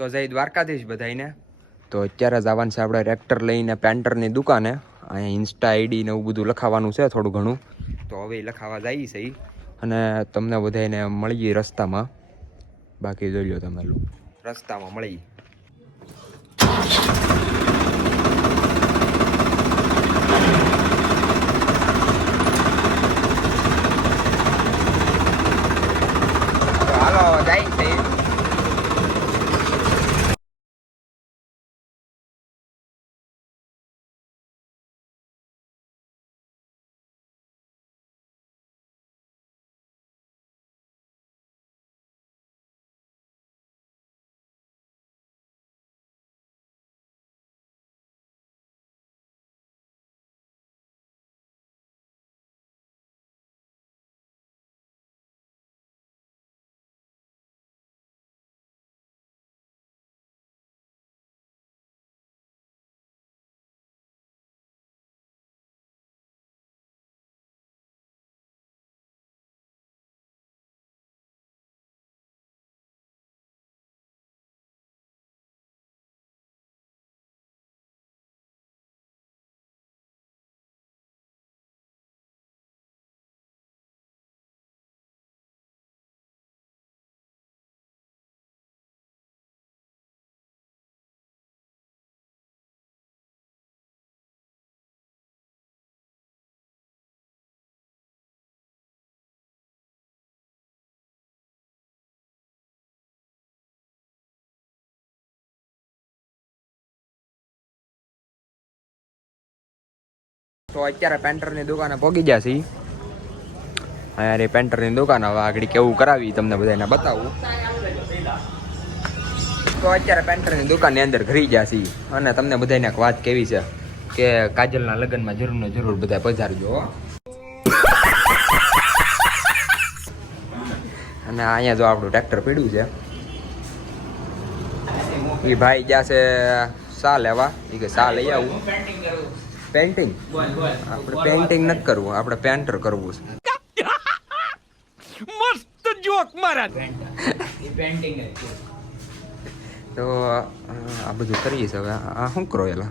તો જય દ્વારકાધીશ બધાઈને. તો અત્યારે જ આવવાનું છે આપણે ટ્રેક્ટર લઈને પેન્ટરની દુકાને. અહીંયા ઇન્સ્ટા આઈડી ને એવું બધું લખાવવાનું છે થોડું ઘણું. તો હવે લખાવા જઈએ છે અને તમને બધાને મળીએ રસ્તામાં. બાકી જોઈ લો તમે રસ્તામાં મળી. હાલો જાય છે. તો અત્યારે પેન્ટરની દુકાને પહોંચી ગયા છીએ. અહીંયા પેન્ટરની દુકાન હવે આગળ કેવું કરાવી તમને બધાને બતાવું. તો અત્યારે પેન્ટરની દુકાનની અંદર ઘરી ગયા છીએ અને તમને બધાને એક વાત કેવી છે કે કાજલના લગ્નમાં જરૂર ને જરૂર બધા પધારજો. અને અહીંયા જો આપણું ટ્રેક્ટર પીડ્યું છે. એ ભાઈ ગયા છે સા લેવા. એ કે સા લઈ આવું. પેન્ટિંગ આપણે પેન્ટિંગ નથી કરવું, આપણે પેન્ટર કરવું છે. મસ્ત જોક મારા. તો આ બધું કરીએ છે હવે. આ શું કરો એલા?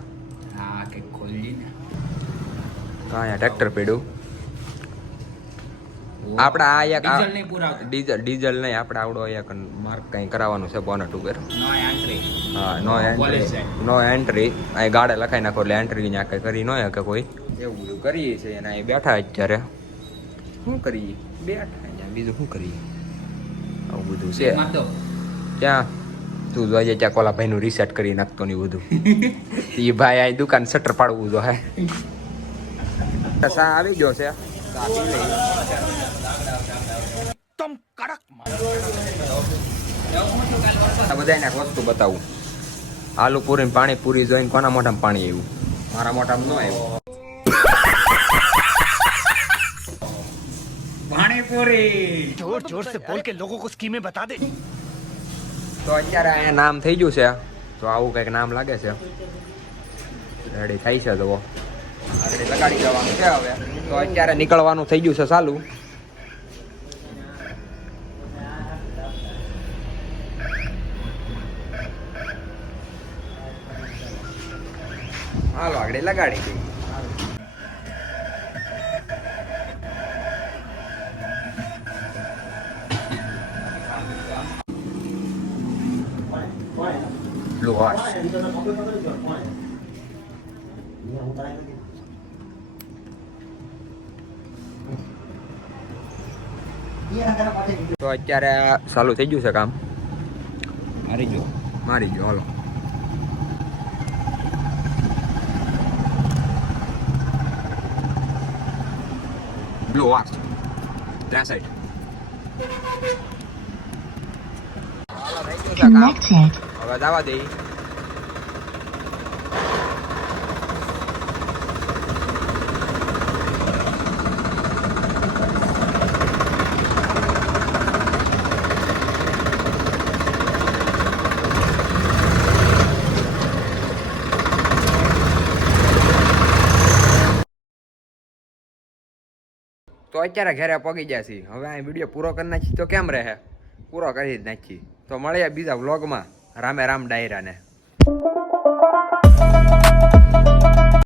તો અહીંયા ટ્રેક્ટર પડ્યું. આપણે આ એક ડીઝલ નહીં, આપણે આવડો એક માર્ક કંઈ કરાવવાનું છે બોનટ ઉપર. હા, નો એન્ટ્રી. અહીં ગાડે લખાઈ નાખો એટલે એન્ટ્રી ત્યાં કંઈ કરી ન કે કોઈ એવું બધું કરીએ છીએ. અને અહીં બેઠા અત્યારે શું કરીએ? બેઠા ત્યાં બીજું શું કરીએ? આવું બધું છે. ક્યાં તું જોઈએ ત્યાં કોલા ભાઈનું રિસેટ કરી નાખતો ને બધું. એ ભાઈ આ દુકાન શટર પાડવું જો હે. સા આવી ગયો છે. બધાને એક વસ્તુ બતાવું. આલુ પૂરી પાણી પૂરી જોઈને કોના મોઢામાં પાણી આવ્યું? મારા મોઢામાં ન આવ્યું. પાણીપુરી જોર જોર સે બોલ કે લોકો કો સ્કીમે બતા દે. તો અત્યારે અહીંયા નામ થઈ ગયું છે. તો આવું કંઈક નામ લાગે છે. રેડી થઈ છે તો આગળ લગાડી જવાનું છે હવે. તો અત્યારે નીકળવાનું થઈ ગયું છે ચાલુ. હાલો આગળ લગાડી દઈએ. તો અત્યારે ચાલુ થઈ ગયું છે કામ. મારી ગયો હાલો. બ્લુ વાશ ત્યાં સાઈડ. હવે જવા દઈ. તો અત્યારે ઘરે પગી ગયા છીએ. હવે આ વિડીયો પૂરો કરી નાખી તો કેમ રહે? પૂરો કરી જ નાખી. તો મળીએ બીજા વ્લોગમાં. રામે રામ ડાયરા ને